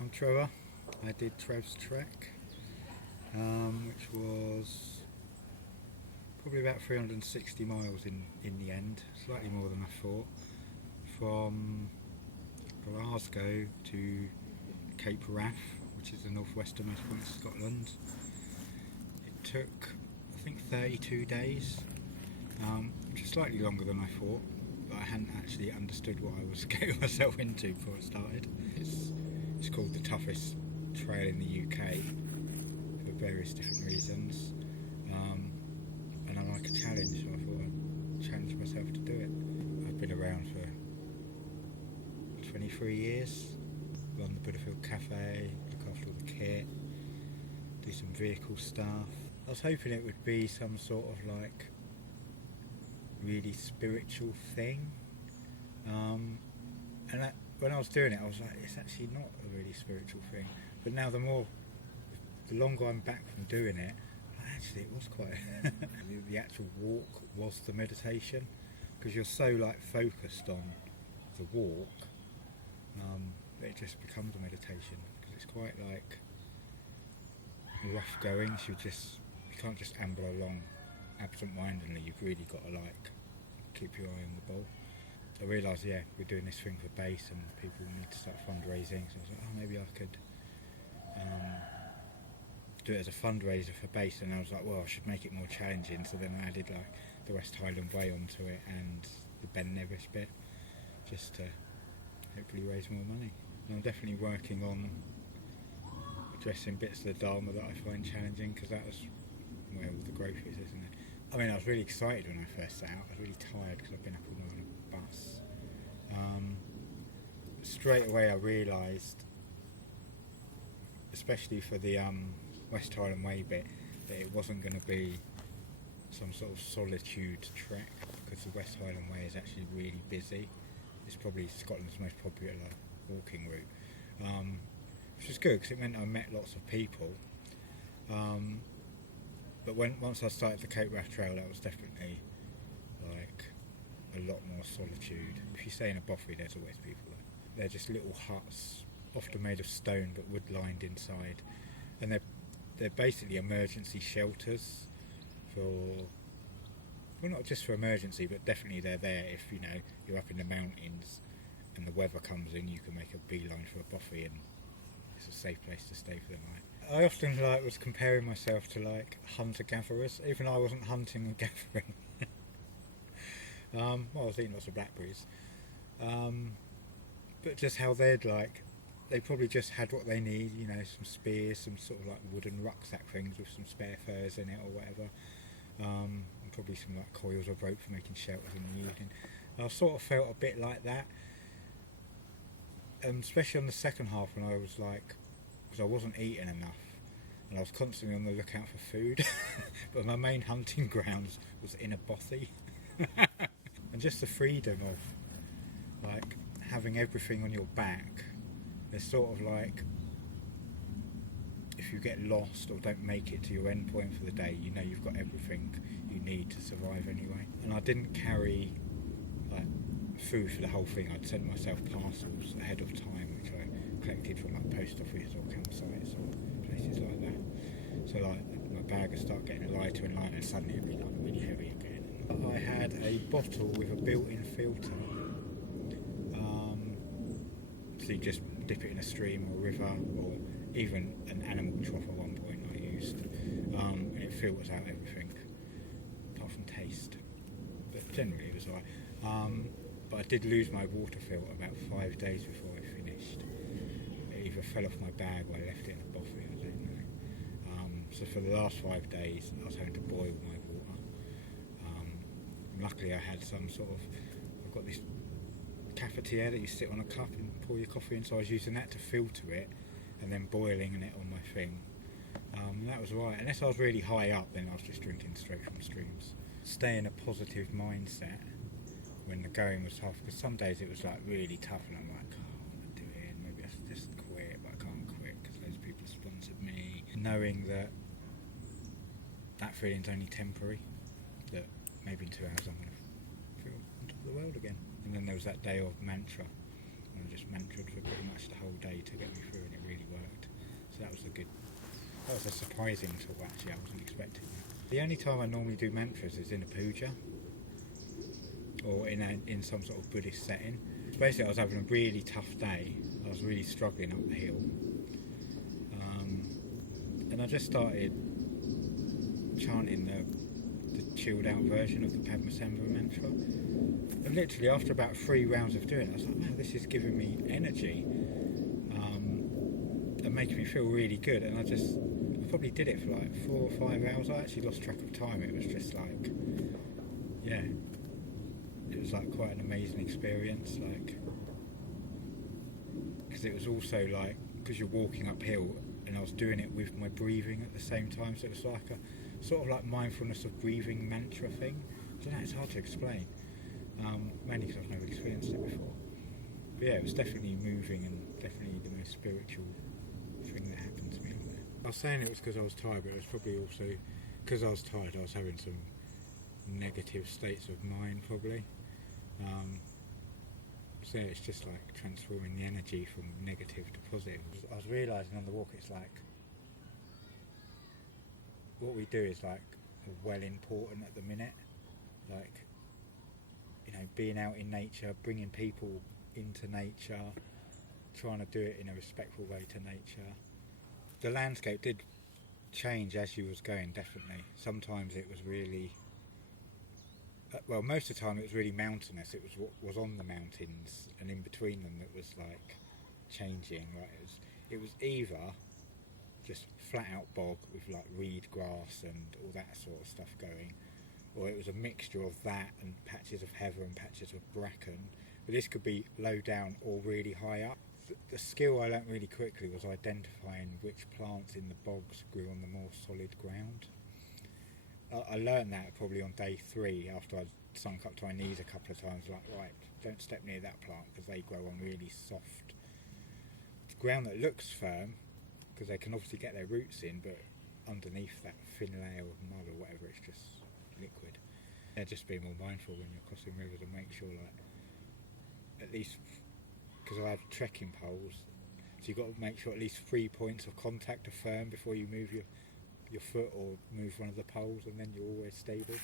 I'm Trevor. I did Trev's trek, which was probably about 360 miles in the end, slightly more than I thought, from Glasgow to Cape Wrath, which is the northwesternmost point of Scotland. It took, I think, 32 days, which is slightly longer than I thought, but I hadn't actually understood what I was getting myself into before it started. It's called the toughest trail in the UK for various different reasons, and I like a challenge, so I thought I'd challenge myself to do it. I've been around for 23 years, run the Buddhafield cafe, look after all the kit, do some vehicle stuff. I was hoping it would be some sort of like really spiritual thing, and that, when I was doing it I was like, it's actually not a really spiritual thing. But now the longer I'm back from doing it, actually it was quite the actual walk was the meditation, because you're so like focused on the walk that it just becomes a meditation, because it's quite like rough going, so you can't just amble along absent-mindedly. You've really got to like keep your eye on the ball. I realised, we're doing this thing for base and people need to start fundraising, so I was like, maybe I could do it as a fundraiser for base. And I was like, well, I should make it more challenging, so then I added like the West Highland Way onto it and the Ben Nevis bit, just to hopefully raise more money. And I'm definitely working on addressing bits of the Dharma that I find challenging, because that was where all the growth is, isn't it? I mean, I was really excited when I first set out. I was really tired because I've been up all night on a bus. Straight away I realised, especially for the West Highland Way bit, that it wasn't going to be some sort of solitude trek, because the West Highland Way is actually really busy. It's probably Scotland's most popular walking route, which is good because it meant I met lots of people. But once I started the Cape Wrath Trail, that was definitely like a lot more solitude. If you stay in a bothy, there's always people there. They're just little huts, often made of stone but wood lined inside, and they're basically emergency shelters for, well, not just for emergency, but definitely they're there if you're up in the mountains and the weather comes in. You can make a beeline for a bothy and it's a safe place to stay for the night. I often was comparing myself to like hunter-gatherers, even though I wasn't hunting or gathering. Well, I was eating lots of blackberries, but just how they probably just had what they need, some spears, some sort of like wooden rucksack things with some spare furs in it or whatever, and probably some like coils of rope for making shelters in the evening. I sort of felt a bit like that, especially on the second half, when I was like, because I wasn't eating enough and I was constantly on the lookout for food. But my main hunting grounds was in a bothy. And just the freedom of like having everything on your back. There's sort of like, if you get lost or don't make it to your end point for the day, you've got everything you need to survive anyway. And I didn't carry like food for the whole thing. I'd sent myself parcels ahead of time, which I collected from like post offices or campsites or places like that. So like my bag would start getting lighter and lighter, and suddenly it'd be like really heavy again. I had a bottle with a built-in filter, so you just dip it in a stream or river, or even an animal trough at one point I used, and it filters out everything apart from taste, but generally it was alright. But I did lose my water filter about 5 days before I finished. It either fell off my bag or I left it in a bothy, I don't know. So for the last 5 days I was having to boil my water. Luckily I had I've got this cafetiere that you sit on a cup and pour your coffee in, so I was using that to filter it and then boiling it on my thing. And that was right. Unless I was really high up, then I was just drinking straight from streams. Stay in a positive mindset when the going was tough, because some days it was like really tough and I'm like, I want to do it, maybe I should just quit, but I can't quit because those people sponsored me. Knowing that feeling's only temporary, that maybe in 2 hours I'm going to feel on top of the world again. And then there was that day of mantra, and I just mantraed for pretty much the whole day to get me through, and it really So that was a surprising tool actually. I wasn't expecting that. The only time I normally do mantras is in a puja or in some sort of Buddhist setting. Basically, I was having a really tough day. I was really struggling up the hill, and I just started chanting the chilled out version of the Padmasambhava mantra. And literally after about 3 rounds of doing it, I was like, man, this is giving me energy and making me feel really good. And I probably did it for like 4 or 5 hours. I actually lost track of time. It was just like, yeah, it was like quite an amazing experience. Like, because it was also like, because you're walking uphill, and I was doing it with my breathing at the same time. So it was like a sort of like mindfulness of breathing mantra thing. I don't know, it's hard to explain. Mainly because I've never experienced it before. But yeah, it was definitely moving and definitely the most spiritual thing that happened to me up there. I was saying it was because I was tired, but it was probably also because I was tired. I was having some negative states of mind probably. So yeah, it's just like transforming the energy from negative to positive. I was realising on the walk, it's like what we do is like well important at the minute. Like, you know, being out in nature, bringing people into nature, trying to do it in a respectful way to nature. The landscape did change as you was going, definitely. Sometimes it was really, well, most of the time it was really mountainous. It was what was on the mountains and in between them that was like changing. Right, it was either just flat out bog with like reed grass and all that sort of stuff going, or it was a mixture of that and patches of heather and patches of bracken. But this could be low down or really high up. The skill I learnt really quickly was identifying which plants in the bogs grew on the more solid ground. I learned that probably on day 3 after I'd sunk up to my knees a couple of times, like, right, don't step near that plant because they grow on really soft ground that looks firm because they can obviously get their roots in, but underneath that thin layer of mud or whatever, it's just liquid. Yeah, just be more mindful when you're crossing rivers and make sure, like, at least, because I have trekking poles, so you've got to make sure at least 3 points of contact are firm before you move your foot or move one of the poles, and then you're always stable.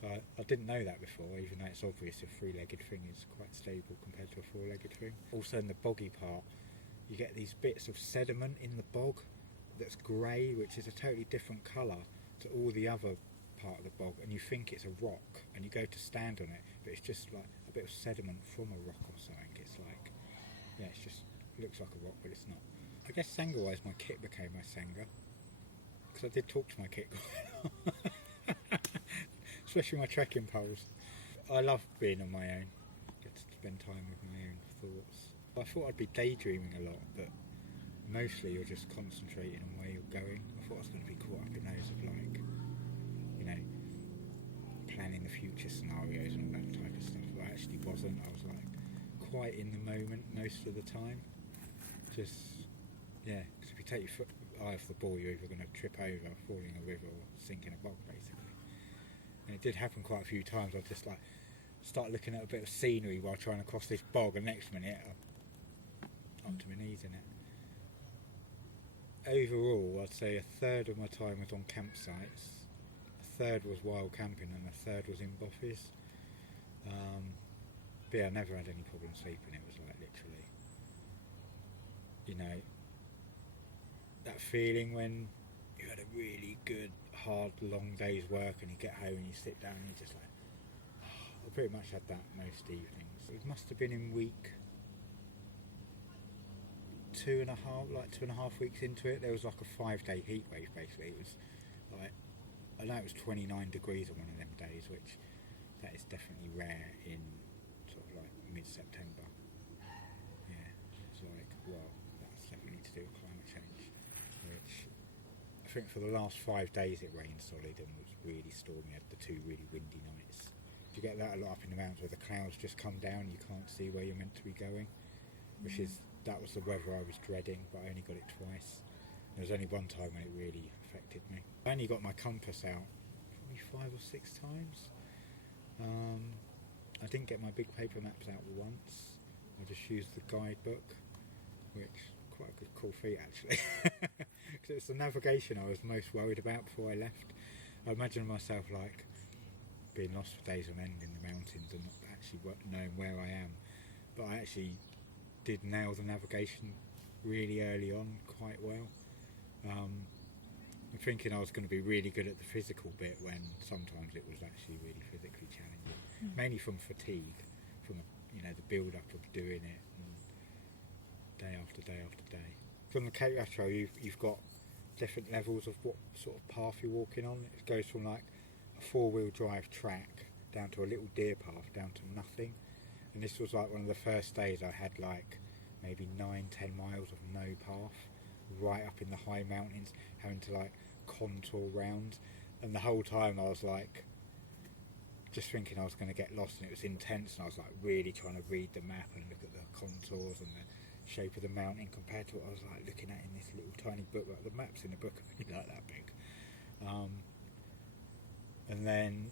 So I didn't know that before, even though it's obvious a 3-legged thing is quite stable compared to a 4-legged thing. Also in the boggy part, you get these bits of sediment in the bog that's grey, which is a totally different colour to all the other part of the bog, and you think it's a rock and you go to stand on it, but it's just like a bit of sediment from a rock or something. It's like, yeah, it's just, it looks like a rock, but it's not. I guess Sangha wise my kit became my Sangha, because I did talk to my kit especially my trekking poles. I love being on my own, get to spend time with my own thoughts. I thought I'd be daydreaming a lot, but mostly you're just concentrating on where you're going. I thought I was going to be caught up in those of, like, you know, planning the future scenarios and all that type of stuff, but I actually wasn't. I was like quite in the moment most of the time. Just, yeah, because if you take your eye off the ball, you're either going to trip over, fall in a river, or sink in a bog, basically. And it did happen quite a few times. I'd just like start looking at a bit of scenery while trying to cross this bog, and next minute I'm up to my knees in it. Overall, I'd say a third of my time was on campsites, a third was wild camping, and a third was in boffies. But yeah, I never had any problem sleeping. It was like literally, you know, that feeling when you had a really good, hard, long day's work and you get home and you sit down and you're just like, I pretty much had that most evenings. It must have been in week 2.5 weeks into it. There was like a 5-day heat wave basically. It was like, I know it was 29 degrees on one of them days, which that is definitely rare in sort of like mid-September. Yeah, it's like, well, that's definitely to do with climate change, which I think for the last 5 days it rained solid and was really stormy. Had the 2 really windy nights. You get that a lot up in the mountains where the clouds just come down, you can't see where you're meant to be going, which is, that was the weather I was dreading, but I only got it twice. There was only one time when it really affected me. I only got my compass out probably 5 or 6 times. I didn't get my big paper maps out once. I just used the guidebook, which quite a good cool feat actually. Because it's the navigation I was most worried about before I left. I imagine myself like being lost for days on end in the mountains and not actually knowing where I am. But I actually did nail the navigation really early on quite well. I'm thinking I was going to be really good at the physical bit when sometimes it was actually really physically challenging, mainly from fatigue, from the build-up of doing it and day after day after day. From the Cape Wrath Trail, you've got different levels of what sort of path you're walking on. It goes from like a four-wheel drive track down to a little deer path down to nothing. And this was like one of the first days I had like maybe 9-10 miles of no path, right up in the high mountains, having to like contour round. And the whole time I was like just thinking I was going to get lost, and it was intense, and I was like really trying to read the map and look at the contours and the shape of the mountain compared to what I was like looking at in this little tiny book. Like the maps in the book are only like that big. And then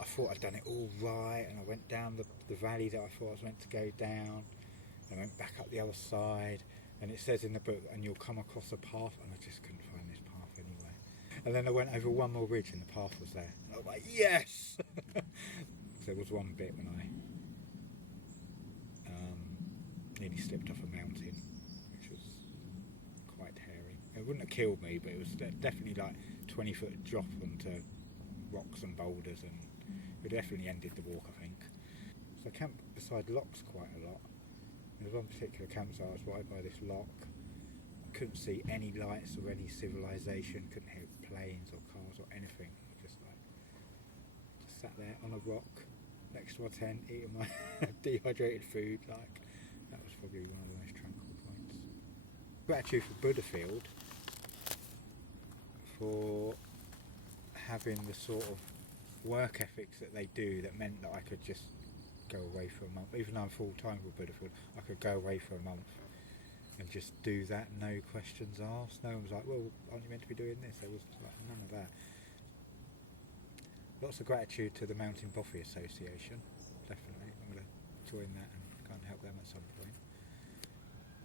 I thought I'd done it all right, and I went down the valley that I thought I was meant to go down. I went back up the other side, and it says in the book, and you'll come across a path, and I just couldn't find this path anyway. And then I went over one more ridge and the path was there. I was like, yes! There was one bit when I nearly slipped off a mountain, which was quite hairy. It wouldn't have killed me, but it was definitely like 20-foot drop onto rocks and boulders, and it definitely ended the walk, I think. So I camped beside locks quite a lot. There was one particular campsite I was right by this lock. I couldn't see any lights or any civilization, couldn't hear planes or cars or anything. Just sat there on a rock next to my tent eating my dehydrated food. Like, that was probably one of the most tranquil points. Gratitude for Buddhafield for having the sort of work ethics that they do, that meant that I could just go away for a month. Even though I'm full time with Buddhafield, I could go away for a month and just do that, no questions asked. No one was like, well, aren't you meant to be doing this? There was like none of that. Lots of gratitude to the Mountain Boffy Association, definitely. I'm going to join that and go and help them at some point.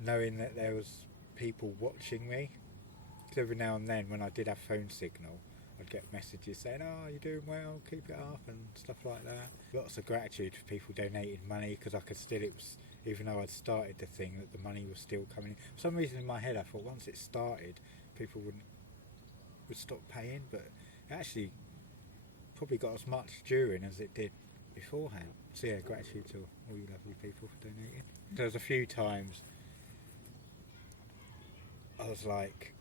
Knowing that there was people watching me, because every now and then when I did have phone signal, I'd get messages saying, oh, you're doing well, keep it up, and stuff like that. Lots of gratitude for people donating money, because I could still, even though I'd started the thing, that the money was still coming in. For some reason in my head I thought once it started, people would stop paying, but it actually probably got as much during as it did beforehand. So yeah, gratitude to all you lovely people for donating. There was a few times I was like,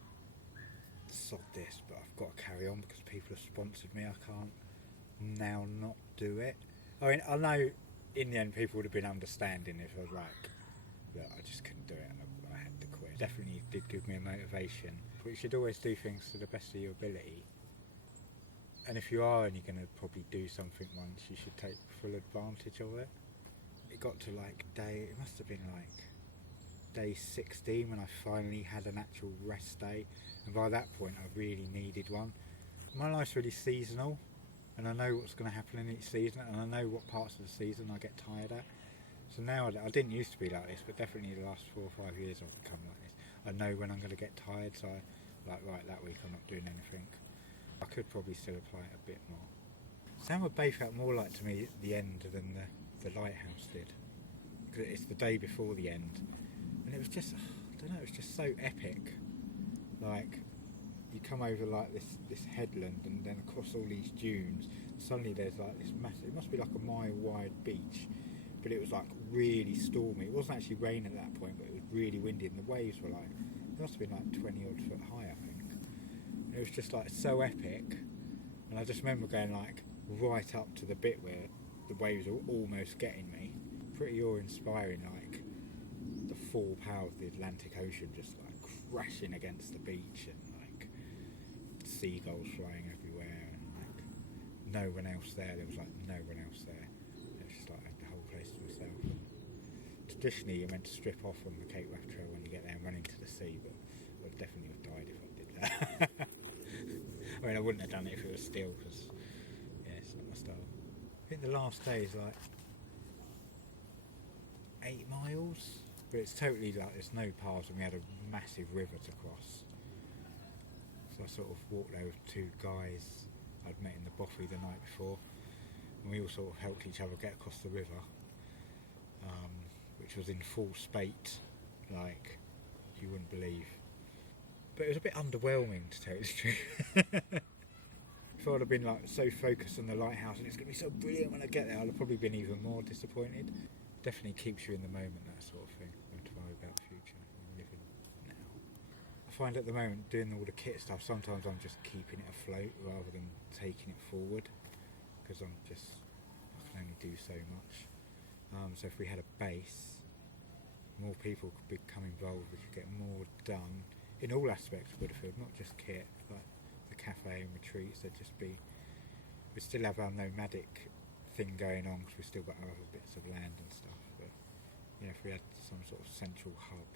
sod this, but I've got to carry on because people have sponsored me. I can't now not do it. I mean, I know in the end people would have been understanding if I was like, look, I just couldn't do it and I had to quit. Definitely did give me a motivation. But you should always do things to the best of your ability. And if you are only going to probably do something once, you should take full advantage of it. It got to like it must have been like day 16 when I finally had an actual rest day, and by that point I really needed one. My life's really seasonal, and I know what's going to happen in each season, and I know what parts of the season I get tired at. So now, I didn't used to be like this, but definitely the last 4 or 5 years I've become like this. I know when I'm going to get tired, so I like, right, that week I'm not doing anything. I could probably still apply it a bit more. Sandwood Bay felt more like to me at the end than the lighthouse did, because it's the day before the end. And it was just, I don't know, it was just so epic. Like, you come over like this headland and then across all these dunes, suddenly there's like this massive, it must be like a mile wide beach, but it was like really stormy. It wasn't actually raining at that point, but it was really windy, and the waves were like, it must have been like 20 odd foot high, I think. And it was just like so epic, and I just remember going like right up to the bit where the waves were almost getting me. Pretty awe-inspiring, like the full power of the Atlantic Ocean just like crashing against the beach, and like seagulls flying everywhere, and like no one else there. There was like no one else there. It was just like the whole place to myself. Traditionally you're meant to strip off on the Cape Wrath Trail when you get there and run into the sea, but I would definitely have died if I did that. I mean, I wouldn't have done it if it was still, because yeah, it's not my style. I think the last day is like 8 miles, but it's totally like there's no paths, and we had a massive river to cross. So I sort of walked there with two guys I'd met in the Bothy the night before, and we all sort of helped each other get across the river, which was in full spate, like you wouldn't believe. But it was a bit underwhelming, to tell you the truth. If I'd have been like so focused on the lighthouse and it's going to be so brilliant when I get there, I'd have probably been even more disappointed. Definitely keeps you in the moment, that sort of thing. Don't have to worry about the future, you're living now. I find at the moment, doing all the kit stuff, sometimes I'm just keeping it afloat rather than taking it forward, because I can only do so much. So if we had a base, more people could become involved, we could get more done in all aspects of Buddhafield, not just kit, like the cafe and retreats. We'd still have our nomadic thing going on because we've still got other bits of land and stuff, but yeah, if we had some sort of central hub,